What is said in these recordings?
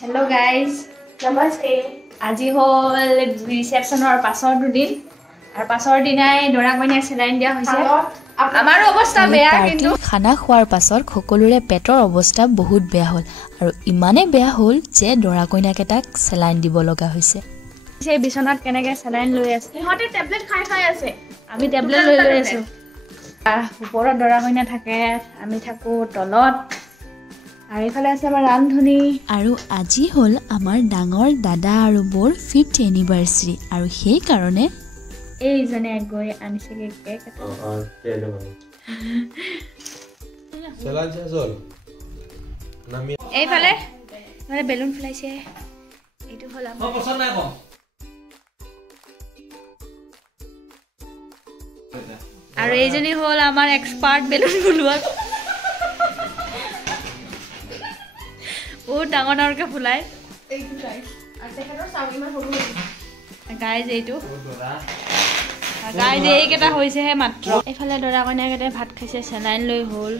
Hello guys, Namaste. আজি হল ৰিসেপশনৰ পাছৰ দুদিন আৰু পাছৰ দিনাই দৰা কইনাক চেলাইন দিয়া হৈছে আমাৰ অৱস্থা বেয়া কিন্তু খানা খোৱাৰ পাছত সকলোৰে পেটৰ অৱস্থা বহুত বেয়া হ'ল আৰু ইমানে বেয়া হ'ল যে দৰা কইনাক এটা চেলাইন দিব লগা হৈছে সেই বিছনাত কেনেকৈ চেলাইন লৈ আছে ইহঁতে টেবলেট খাই আছে আমি টেবলেট লৈ আছো ওপৰত দৰা কইনা থাকে আমি থাকো তলত আৰু ইফালে আছে আমাৰ ৰান্ধনী আৰু আজি হ'ল আমাৰ ডাঙৰ দাদা আৰু বৰ 5th এনিভাৰ্সাৰী আৰু সেই কাৰণে এইজনে গৈ আনিছে কেক চেলাইন চেজল নামি এইফালে মানে বেলুন ফুলাইছে এইটো হ'ল আমাৰ পছন্দ নাই কম আৰু এইজনী হ'ল আমাৰ এক্সপাৰ্ট বেলুন ফুলোৱা বহুত ডাঙৰ ডাঙৰকৈ ফুলাই এইটো গাইস আৰু তেখেতৰ চাউলিমান সৰু গাইজ এইটো গাইজ এইকেইটা হৈছেহে মাত্ৰ এইফালে দৰা কইনাকেইটাই ভাত খাইছে চেলাইন লৈ হ'ল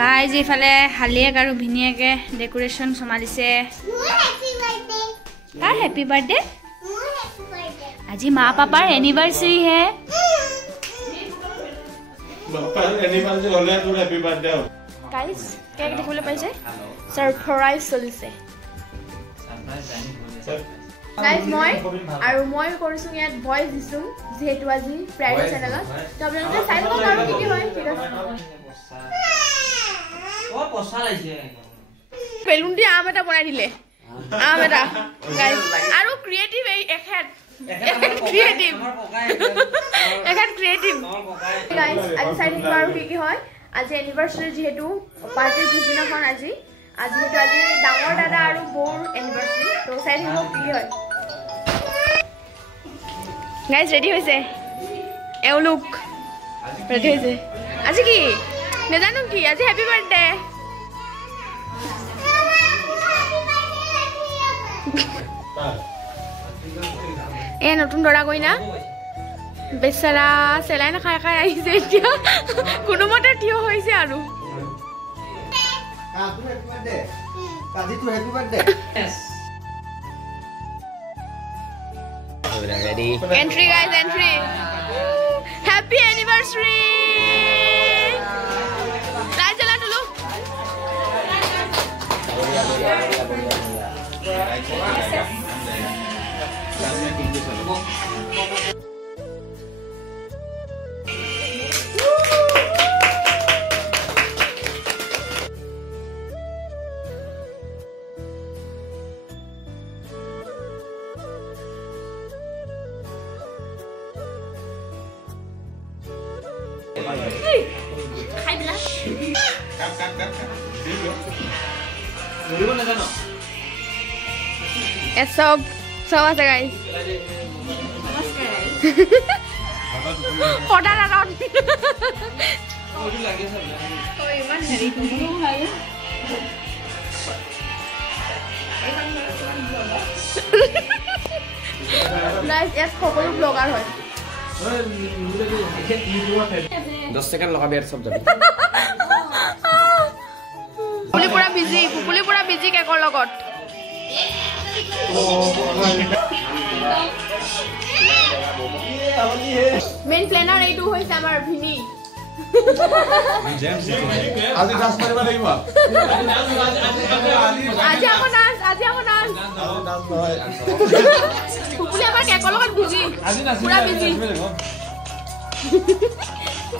গাইজ এইফালে হালিয়েক আৰু ভিনিয়েকে ডেকোৰেশ্যন চম্ভালিছে কাৰ হেপী বাৰ্থডে আজি মা পাপাৰ এনিভাৰ্চাৰী হে বাপাৰ এনিভাৰ্সাৰী হলে তোৰ হেপী বাৰ্থডে গাইস কেক দেখিবলৈ পাইছে সাৰপ্ৰাইজ চলিছে গাইস মই কৰিছো ইয়াত ভয়েস দিছো যেহেতু আজি প্ৰাইভেট চেনেলত তো আপোনালোকে চাই লওক আৰু কি হয় ঠিক আছে ও পছা লাইছে বেলুন দি আম এটা বনাই দিলে আম এটা গাইস আৰু ক্ৰিয়েটিভ এই এখেত ক্ৰিয়েটিভ গাইস আজি চাই দিম আৰু কি হয় আজি এনিভাৰ্সাৰী যেহেতু পাৰ্টিৰ পিছদিনাখন আজি ডাঙৰ দাদা আৰু বৌৰ এনিভাৰ্সাৰী তো চাই দিম কি হয় গাইস ৰেডি হৈছে এওঁলোক ৰেডি হৈছে আজি কি নেজানো কি আজি হেপী বাৰ্থডে এ নতুন দৰা কইনা বেচাৰা চেলাইন খাই আহিছে এতিয়া কোনোমতে থিয় হৈছে আৰু Entry guys, entry. Happy anniversary. Rajala dulu. Hai bila. Sob আছে guys. Namaskar guys. Order around. ওটি লাগে সব তো ইমান হেৰি কোনো ভাল Guys, ইয়াত সকলো ব্লগাৰ হয় 10 সেকেন্ড লগাবি আৰ সব যাবে পুপুলি পুৰা বিজি কেকৰ লগত মেইন প্লেনাৰ এইটো হৈছে আমাৰ ভিনি আজি ডান্স কৰিব লাগিব আজি আকৌ নাচ পুপুলি আমাৰ কেকৰ লগত বিজি পুৰা busy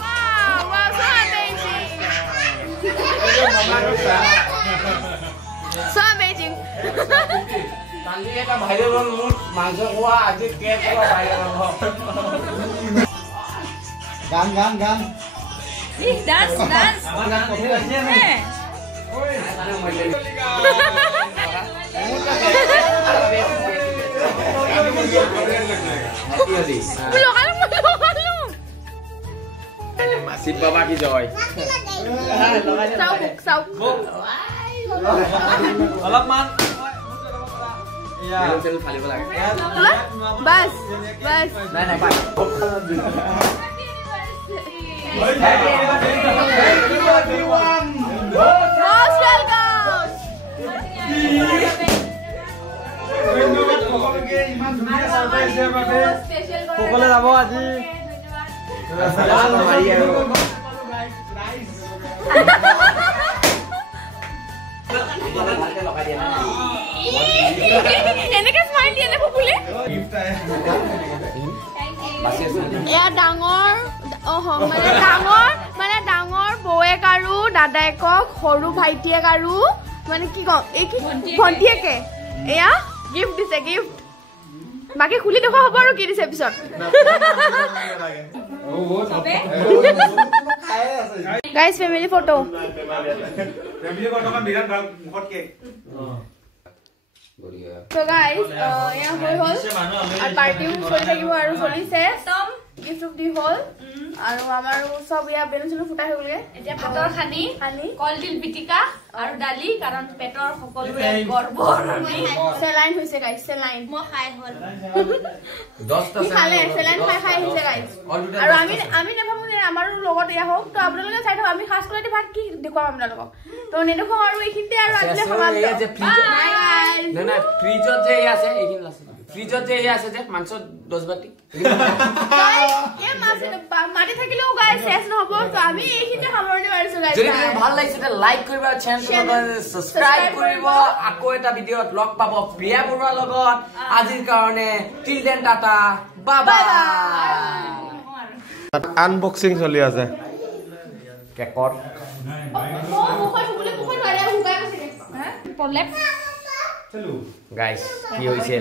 Wow, so amazing. So amazing. কালি এটা ভাইৰাল হল মুড মাংস খোৱা আজি কেক খোৱা ভাইরাল হল গান ডান্স আমার গান কফি আছে না ওই আরে মইলে মাসিব বাবা কি জয় চাওক অলপমান Yeah. Bas. Nah, nah, Pak. Most welcome. সকলে যাব আজি এনেকে স্মাইল দিয়ে নে ফুলে এয়া ডাঙৰ মানে ডাঙৰ বৌয়েক আৰু দাদায়েকক সৰু ভাইটিয়েক আৰু মানে কি কম এই কি ভণ্টিয়েকে এয়া গিফ্ট দিছে গিফ্ট বাকি খুলি দেখুৱা হ'ব আৰু কি দিছে পিছত guys family photo So guys, यहाँ হৈ হ'ল আৰু পাৰ্টিও চলি থাকিব আৰু চলিছে গিফ্ট অফ দি হ'ল আৰু আমাৰো সব ইয়া বেলুন চেলুন ফুটাই হৈ গ'লগে এতিয়া ভাতৰ খানি কলডিল পিটিকা আৰু দালি কাৰণ পেটৰ সকলোৰে গৰ্বৰ চেলাইন হৈছে গাইজ চেলাইন মই খাই হ'ল 10টা খালে চেলাইন খাই হৈছে গাইজ আৰু আমি নেভাবো যে আমাৰো লগত ইয়া হওক তো আপোনালোকে চাই থাকক আমি খাস কৰি ভাত কি দেখুৱাম আপোনালোকক তো নেদেখুৱাম আৰু এইখিনিতে আৰু আজিলে সমাপ্ত না ফ্ৰিজত যে আছে এইখিনি আছে ফ্ৰিজত যে আছে যে মাংস 10 বাটি এ মাটি থাকিলেও গাইজ শেষ নহব তো আমি এইখিনিতে সামৰণি মাৰিছো গাইজ যদি ভাল লাগিছে তে লাইক কৰিবা চেনেলটো সাবস্ক্ৰাইব কৰিব আকৌ এটা ভিডিঅত লগ পাব প্ৰিয়া বৰুৱাৰ লগত আজিৰ কাৰণে till then tata bye bye unboxing চলি আছে কেকৰ পলেপ গাইস কি হৈছে